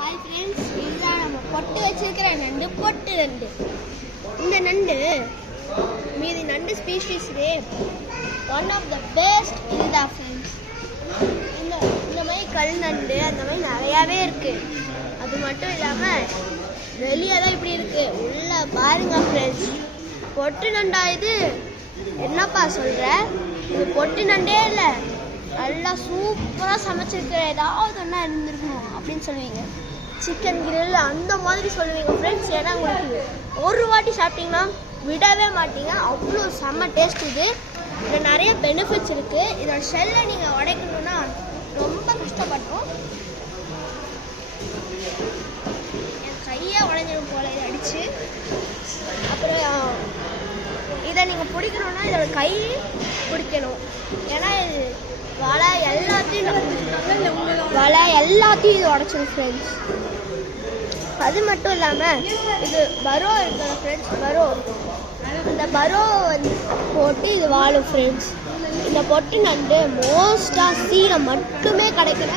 Hi friends, இதுதான் நம்ம பொட்டு வச்சிருக்கிற நண்டு. பொட்டு நண்டு. இந்த நண்டு மீதி நண்டு ஸ்பீஷீஸ்லே ஒன் ஆஃப் த பெஸ்ட் இதுதான் ஃப்ரெண்ட்ஸ். இந்த மாதிரி கல் நண்டு அந்த மாதிரி நிறையாவே இருக்குது. அது மட்டும் இல்லாமல் வெளியே தான் இப்படி இருக்குது, உள்ள பாருங்க ஃப்ரெண்ட்ஸ். பொட்டு நண்டா இது? என்னப்பா சொல்கிற? இது பொட்டு நண்டே இல்லை, நல்லா சூப்பராக சமைச்சிருக்கிற ஏதாவது ஒன்றா இருந்திருக்கணும் அப்படின்னு சொல்லுவீங்க. சிக்கன் கிரில் அந்த மாதிரி சொல்லுவீங்க ஃப்ரெண்ட்ஸ். ஏன்னா உங்களுக்கு ஒரு வாட்டி சாப்பிட்டீங்கன்னா விடவே மாட்டீங்க, அவ்வளோ செம்ம டேஸ்ட் இது. இதில் நிறைய பெனிஃபிட்ஸ் இருக்குது. இதோட ஷெல்லை நீங்கள் உடைக்கணுன்னா ரொம்ப கஷ்டப்பட்டோம். என் கையை உடைஞ்சிடும் போல இதை அடித்து. அப்புறம் இதை நீங்கள் பிடிக்கணுன்னா இதோட கை பிடிக்கணும். ஏன்னா இது வலை எல்லாத்தையும் இது உடச்சிடும் ஃப்ரெண்ட்ஸ். அது மட்டும் இல்லாமல் இது பரோ இருக்கிற ஃப்ரெண்ட்ஸ், பரோ, இந்த பரோ போட்டு இது வாழும் ஃப்ரெண்ட்ஸ். இந்த பொட்டு நண்டு மோஸ்டாக சீல மட்டுமே கிடைக்கிற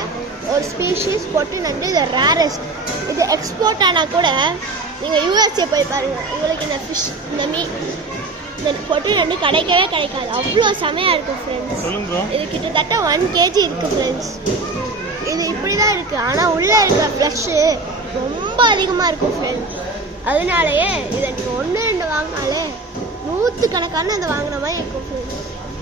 ஒரு ஸ்பீஷீஸ் பொட்டு நண்டு. இது ரேரஸ்ட். இது எக்ஸ்போர்ட் ஆனால் கூட நீங்கள் யூஎஸ்ஏ போய் பாருங்கள், உங்களுக்கு இந்த ஃபிஷ் இந்த பொட்டு நண்டு கிடைக்கவே கிடைக்காது. அவ்வளோ செமையாக இருக்கும் ஃப்ரெண்ட்ஸ். இது கிட்டத்தட்ட 1 kg இருக்குது ஃப்ரெண்ட்ஸ். இது இப்படி தான் இருக்குது, ஆனால் உள்ளே இருக்கிற ஃப்ளஷ்ஷு ரொம்ப அதிகமாக இருக்கும் ஃப்ரெண்ட்ஸ். அதனாலேயே இதை நீங்கள் 1-2 வாங்கினாலே 100 கணக்கான இதை வாங்கின மாதிரி இருக்கும் ஃப்ரெண்ட்ஸ்.